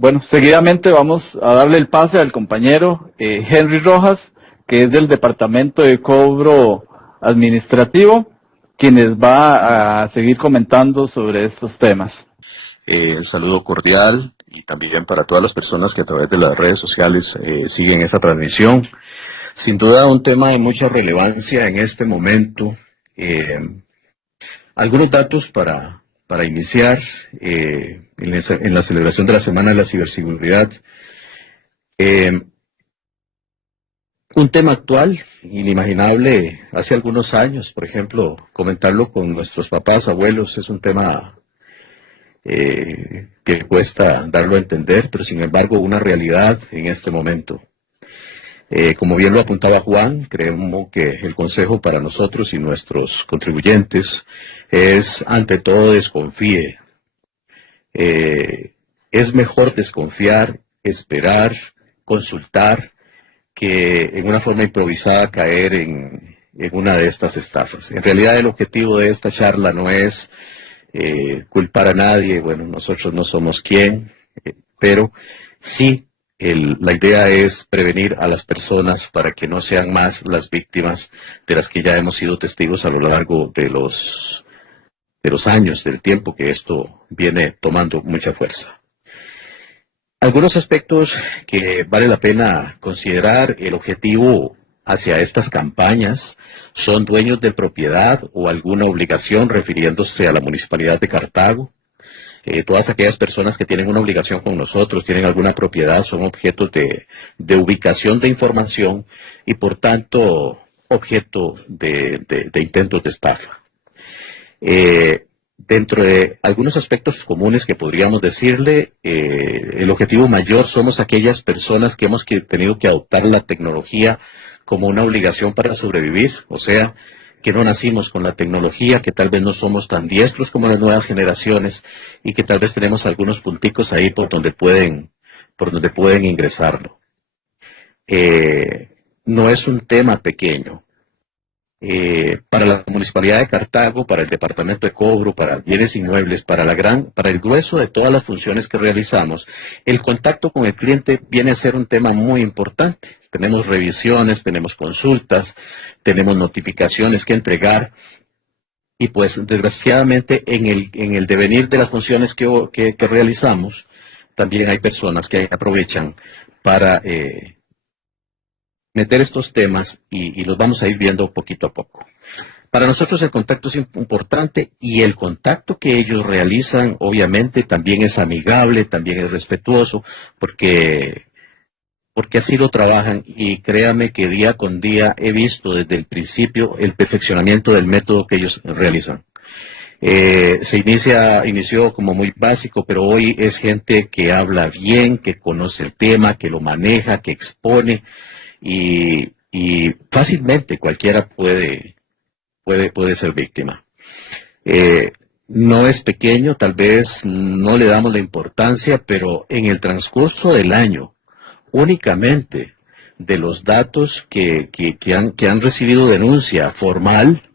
Bueno, seguidamente vamos a darle el pase al compañero Henry Rojas, que es del Departamento de Cobro Administrativo, quienes va a seguir comentando sobre estos temas. Un saludo cordial y también para todas las personas que a través de las redes sociales siguen esta transmisión. Sin duda un tema de mucha relevancia en este momento. Algunos datos para iniciar en la celebración de la Semana de la Ciberseguridad. Un tema actual, inimaginable hace algunos años, por ejemplo, comentarlo con nuestros papás, abuelos, es un tema que cuesta darlo a entender, pero sin embargo una realidad en este momento. Como bien lo apuntaba Juan, creemos que el consejo para nosotros y nuestros contribuyentes es, ante todo, desconfíe. Es mejor desconfiar, esperar, consultar, que en una forma improvisada caer en una de estas estafas. En realidad el objetivo de esta charla no es culpar a nadie, bueno, nosotros no somos quien, pero sí la idea es prevenir a las personas para que no sean más las víctimas de las que ya hemos sido testigos a lo largo de los años, del tiempo que esto viene tomando mucha fuerza. Algunos aspectos que vale la pena considerar: el objetivo hacia estas campañas son dueños de propiedad o alguna obligación, refiriéndose a la Municipalidad de Cartago. Todas aquellas personas que tienen una obligación con nosotros, tienen alguna propiedad, son objetos de ubicación de información y por tanto objeto de intentos de estafa. Dentro de algunos aspectos comunes que podríamos decirle, el objetivo mayor somos aquellas personas que hemos tenido que adoptar la tecnología como una obligación para sobrevivir, o sea, que no nacimos con la tecnología, que tal vez no somos tan diestros como las nuevas generaciones y que tal vez tenemos algunos punticos ahí por donde pueden ingresarlo. No es un tema pequeño. Para la Municipalidad de Cartago, para el Departamento de Cobro, para bienes inmuebles, para el grueso de todas las funciones que realizamos, el contacto con el cliente viene a ser un tema muy importante. Tenemos revisiones, tenemos consultas, tenemos notificaciones que entregar y pues desgraciadamente en el devenir de las funciones que realizamos, también hay personas que aprovechan para meter estos temas y los vamos a ir viendo poquito a poco. Para nosotros el contacto es importante y el contacto que ellos realizan obviamente también es amigable, también es respetuoso, porque así lo trabajan y créame que día con día he visto desde el principio el perfeccionamiento del método que ellos realizan. Inició como muy básico, pero hoy es gente que habla bien, que conoce el tema, que lo maneja, que expone y fácilmente cualquiera puede ser víctima. No es pequeño, tal vez no le damos la importancia, pero en el transcurso del año, únicamente de los datos que han recibido denuncia formal,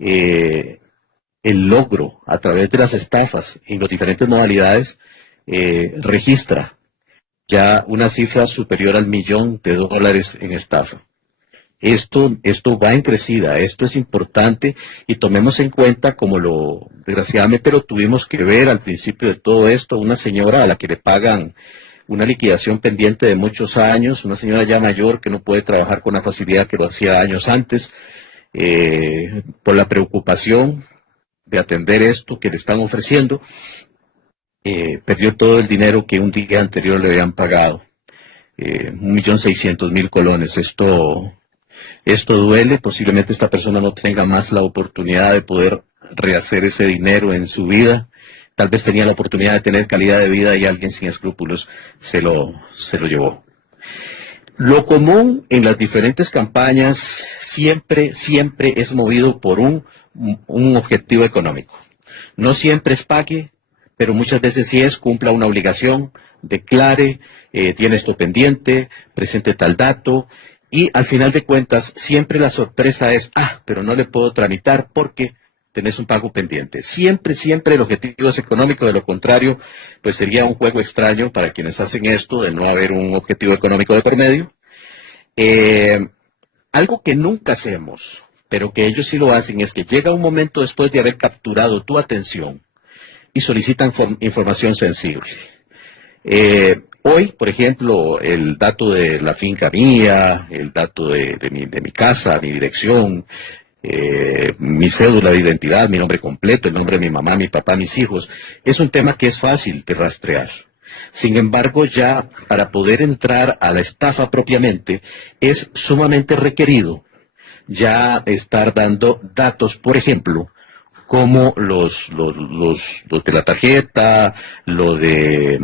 el logro a través de las estafas en las diferentes modalidades registra ya una cifra superior al $1.000.000 en estafa. Esto va en crecida, esto es importante y tomemos en cuenta, como desgraciadamente lo tuvimos que ver al principio de todo esto, una señora a la que le pagan una liquidación pendiente de muchos años, una señora ya mayor que no puede trabajar con la facilidad que lo hacía años antes, por la preocupación de atender esto que le están ofreciendo, perdió todo el dinero que un día anterior le habían pagado, 1.600.000 colones. Esto duele, posiblemente esta persona no tenga más la oportunidad de poder rehacer ese dinero en su vida. Tal vez tenía la oportunidad de tener calidad de vida y alguien sin escrúpulos se lo llevó. Lo común en las diferentes campañas siempre es movido por un objetivo económico. No siempre es pague, pero muchas veces sí cumpla una obligación, declare, tiene esto pendiente, presente tal dato, y al final de cuentas siempre la sorpresa es, pero no le puedo tramitar porque tenés un pago pendiente. Siempre, siempre el objetivo es económico, de lo contrario, pues sería un juego extraño para quienes hacen esto, de no haber un objetivo económico de por medio. Algo que nunca hacemos, pero que ellos sí lo hacen, es que llega un momento después de haber capturado tu atención y solicitan información sensible. Hoy, por ejemplo, el dato de la finca mía, el dato de mi casa, mi dirección, mi cédula de identidad, mi nombre completo, el nombre de mi mamá, mi papá, mis hijos, es un tema que es fácil de rastrear. Sin embargo, ya para poder entrar a la estafa propiamente, es sumamente requerido ya estar dando datos, por ejemplo, como los de la tarjeta, lo de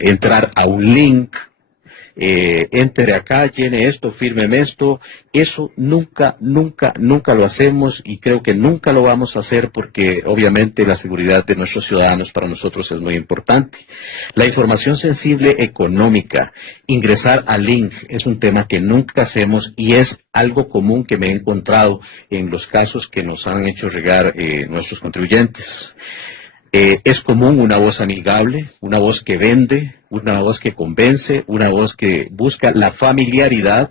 entrar a un link, entre acá, llene esto, fírmeme esto. Eso nunca, nunca, nunca lo hacemos, y creo que nunca lo vamos a hacer, porque obviamente la seguridad de nuestros ciudadanos para nosotros es muy importante. La información sensible económica, ingresar al link, es un tema que nunca hacemos, y es algo común que me he encontrado en los casos que nos han hecho llegar nuestros contribuyentes. Es común una voz amigable, una voz que vende, una voz que convence, una voz que busca la familiaridad,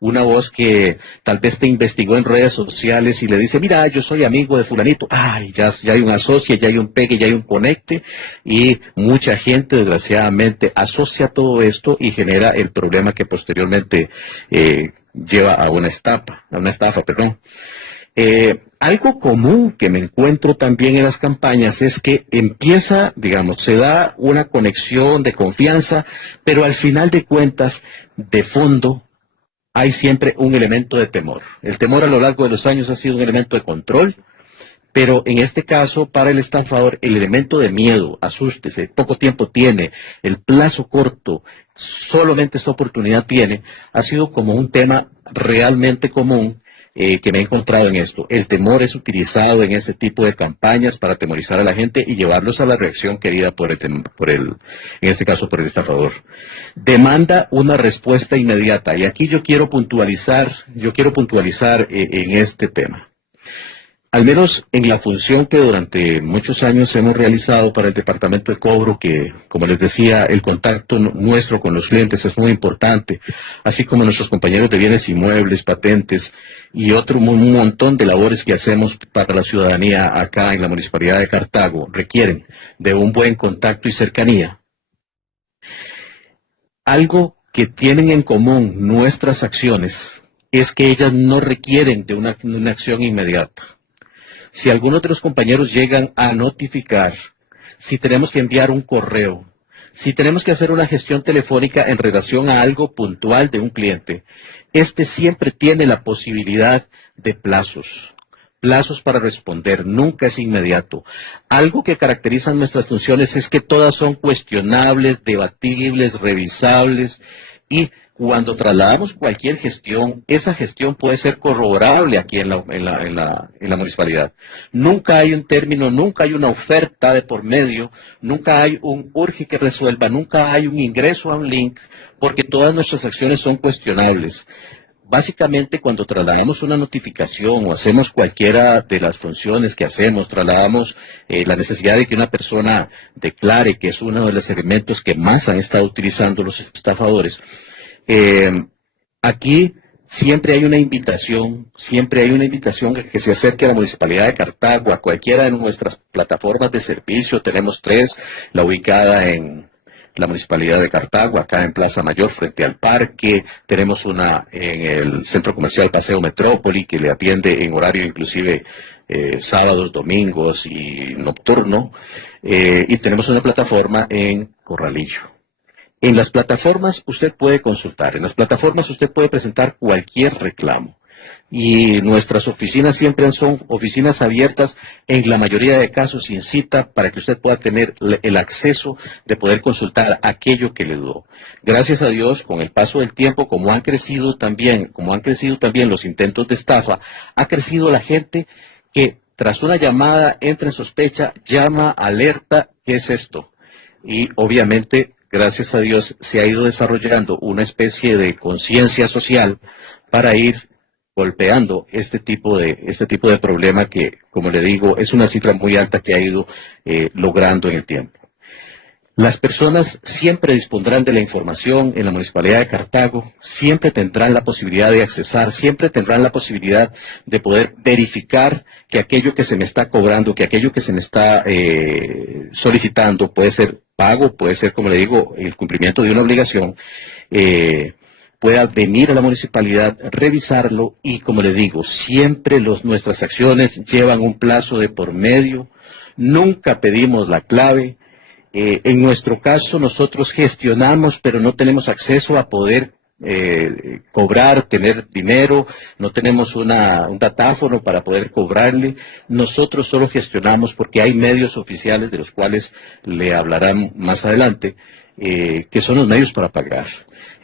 una voz que tal vez te investigó en redes sociales y le dice, mira, yo soy amigo de fulanito. Ay, ya hay un asocio, ya hay un pegue, ya hay un conecte, y mucha gente desgraciadamente asocia todo esto y genera el problema que posteriormente lleva a una estafa, perdón. Algo común que me encuentro también en las campañas es que empieza, digamos, se da una conexión de confianza, pero al final de cuentas, de fondo, hay siempre un elemento de temor. El temor a lo largo de los años ha sido un elemento de control, pero en este caso, para el estafador, el elemento de miedo, asústese, poco tiempo tiene, el plazo corto, solamente esta oportunidad tiene, ha sido como un tema realmente común que me he encontrado en esto. El temor es utilizado en este tipo de campañas para atemorizar a la gente y llevarlos a la reacción querida en este caso por el estafador. Demanda una respuesta inmediata, y aquí yo quiero puntualizar en este tema. Al menos en la función que durante muchos años hemos realizado para el Departamento de Cobro, que, como les decía, el contacto nuestro con los clientes es muy importante, así como nuestros compañeros de bienes inmuebles, patentes y un montón de labores que hacemos para la ciudadanía acá en la Municipalidad de Cartago, requieren de un buen contacto y cercanía. Algo que tienen en común nuestras acciones es que ellas no requieren de una acción inmediata. Si algunos de los compañeros llegan a notificar, si tenemos que enviar un correo, si tenemos que hacer una gestión telefónica en relación a algo puntual de un cliente, este siempre tiene la posibilidad de plazos para responder, nunca es inmediato. Algo que caracteriza nuestras funciones es que todas son cuestionables, debatibles, revisables, y cuando trasladamos cualquier gestión, esa gestión puede ser corroborable aquí en la municipalidad. Nunca hay un término, nunca hay una oferta de por medio, nunca hay un urge que resuelva, nunca hay un ingreso a un link, porque todas nuestras acciones son cuestionables. Básicamente, cuando trasladamos una notificación o hacemos cualquiera de las funciones que hacemos, trasladamos la necesidad de que una persona declare, que es uno de los elementos que más han estado utilizando los estafadores. Aquí siempre hay una invitación que se acerque a la Municipalidad de Cartago, a cualquiera de nuestras plataformas de servicio. Tenemos 3, la ubicada en la Municipalidad de Cartago, acá en Plaza Mayor, frente al parque. Tenemos una en el Centro Comercial Paseo Metrópoli, que le atiende en horario inclusive sábados, domingos y nocturno. Y tenemos una plataforma en Corralillo. En las plataformas usted puede consultar, en las plataformas usted puede presentar cualquier reclamo. Y nuestras oficinas siempre son oficinas abiertas, en la mayoría de casos sin cita, para que usted pueda tener el acceso de poder consultar aquello que le dudó. Gracias a Dios, con el paso del tiempo, como han crecido también los intentos de estafa, ha crecido la gente que tras una llamada entra en sospecha, llama, alerta, ¿qué es esto? Y obviamente, gracias a Dios, se ha ido desarrollando una especie de conciencia social para ir golpeando este tipo de problema que, como le digo, es una cifra muy alta que ha ido logrando en el tiempo. Las personas siempre dispondrán de la información en la Municipalidad de Cartago, siempre tendrán la posibilidad de accesar, siempre tendrán la posibilidad de poder verificar que aquello que se me está cobrando, que aquello que se me está solicitando puede ser pago, puede ser, como le digo, el cumplimiento de una obligación, pueda venir a la municipalidad, revisarlo y, como le digo, siempre nuestras acciones llevan un plazo de por medio, nunca pedimos la clave. En nuestro caso nosotros gestionamos, pero no tenemos acceso a poder cobrar, tener dinero, no tenemos un datáfono para poder cobrarle. Nosotros solo gestionamos porque hay medios oficiales de los cuales le hablarán más adelante, que son los medios para pagar.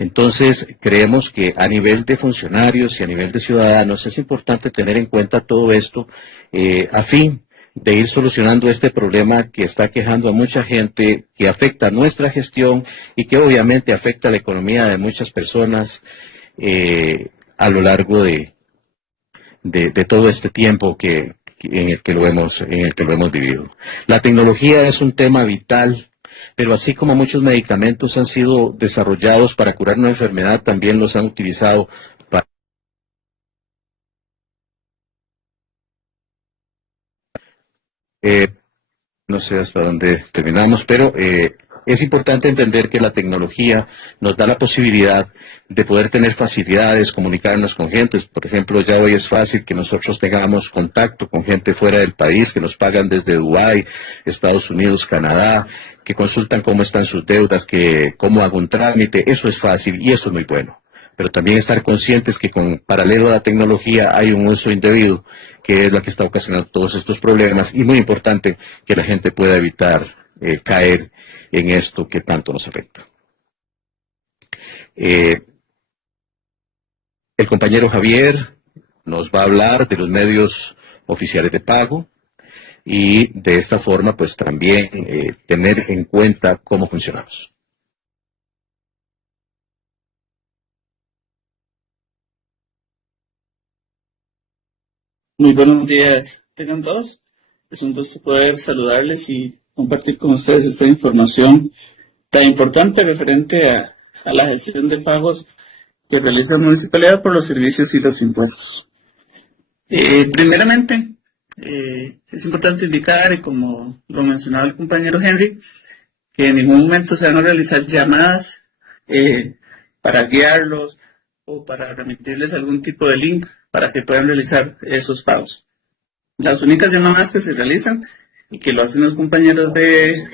Entonces, creemos que a nivel de funcionarios y a nivel de ciudadanos es importante tener en cuenta todo esto a fin de ir solucionando este problema que está quejando a mucha gente, que afecta a nuestra gestión y que obviamente afecta a la economía de muchas personas a lo largo de todo este tiempo en el que lo hemos vivido. La tecnología es un tema vital, pero así como muchos medicamentos han sido desarrollados para curar una enfermedad, también los han utilizado para... no sé hasta dónde terminamos, pero es importante entender que la tecnología nos da la posibilidad de poder tener facilidades, comunicarnos con gente. Por ejemplo, ya hoy es fácil que nosotros tengamos contacto con gente fuera del país, que nos pagan desde Dubái, Estados Unidos, Canadá, que consultan cómo están sus deudas, cómo hago un trámite. Eso es fácil y eso es muy bueno. Pero también estar conscientes que paralelo a la tecnología hay un uso indebido, que es la que está ocasionando todos estos problemas, y muy importante que la gente pueda evitar caer en esto que tanto nos afecta. El compañero Javier nos va a hablar de los medios oficiales de pago y de esta forma pues también tener en cuenta cómo funcionamos. Muy buenos días, tengan todos. Es un gusto poder saludarles y compartir con ustedes esta información tan importante referente a la gestión de pagos que realiza la municipalidad por los servicios y los impuestos. Primeramente, es importante indicar, y como lo mencionaba el compañero Henry, que en ningún momento se van a realizar llamadas para guiarlos o para remitirles algún tipo de link para que puedan realizar esos pagos. Las únicas llamadas que se realizan y que lo hacen los compañeros de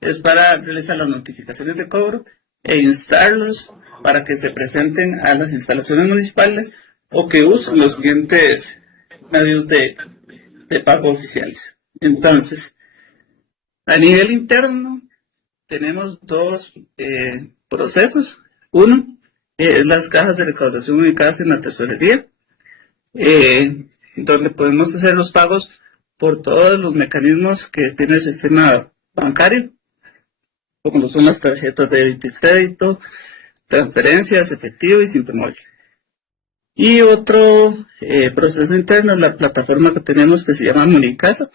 es para realizar las notificaciones de cobro e instarlos para que se presenten a las instalaciones municipales o que usen los siguientes medios de pago oficiales. Entonces, a nivel interno tenemos dos procesos. Uno es las cajas de recaudación ubicadas en la tesorería, donde podemos hacer los pagos por todos los mecanismos que tiene el sistema bancario, como lo son las tarjetas de débito y crédito, transferencias, efectivo y simple móvil. Y otro proceso interno es la plataforma que tenemos que se llama Municasa,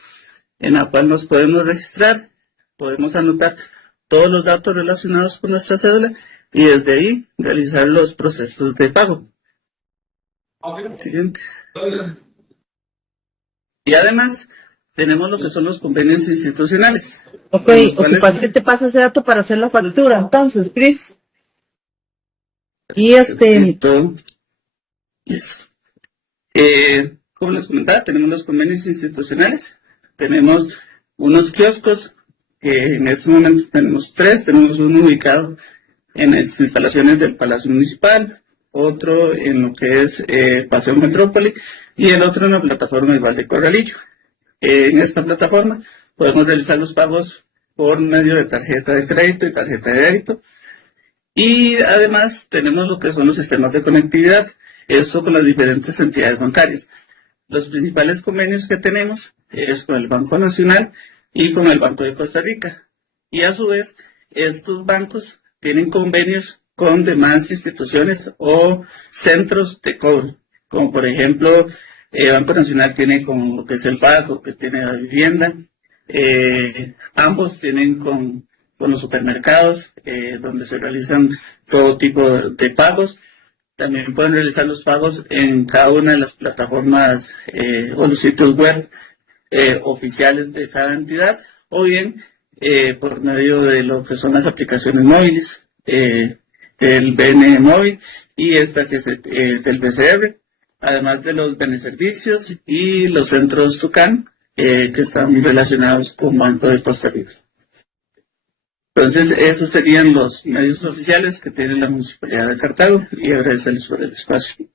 en la cual nos podemos registrar, podemos anotar todos los datos relacionados con nuestra cédula y desde ahí realizar los procesos de pago. Siguiente. Y además tenemos lo que son los convenios institucionales. Ok, ¿qué te pasa ese dato para hacer la factura? Entonces, Cris. Y Eso. Como les comentaba, tenemos los convenios institucionales, tenemos unos kioscos, que en este momento tenemos 3, tenemos uno ubicado en las instalaciones del Palacio Municipal, otro en lo que es Paseo Metrópoli y el otro en la plataforma igual de Corralillo. En esta plataforma podemos realizar los pagos por medio de tarjeta de crédito y tarjeta de débito. Y además tenemos lo que son los sistemas de conectividad, eso con las diferentes entidades bancarias. Los principales convenios que tenemos es con el Banco Nacional y con el Banco de Costa Rica. Y a su vez, estos bancos tienen convenios con demás instituciones o centros de cobro, como por ejemplo Banco Nacional tiene con lo que es el pago, que tiene la vivienda, ambos tienen con los supermercados, donde se realizan todo tipo de pagos. También pueden realizar los pagos en cada una de las plataformas o los sitios web oficiales de cada entidad, o bien por medio de lo que son las aplicaciones móviles, del BNE móvil y esta que es del BCR, además de los beneservicios y los centros Tucán, que están relacionados con Banco de Costa Rica. Entonces, esos serían los medios oficiales que tiene la Municipalidad de Cartago y agradecerles por el espacio.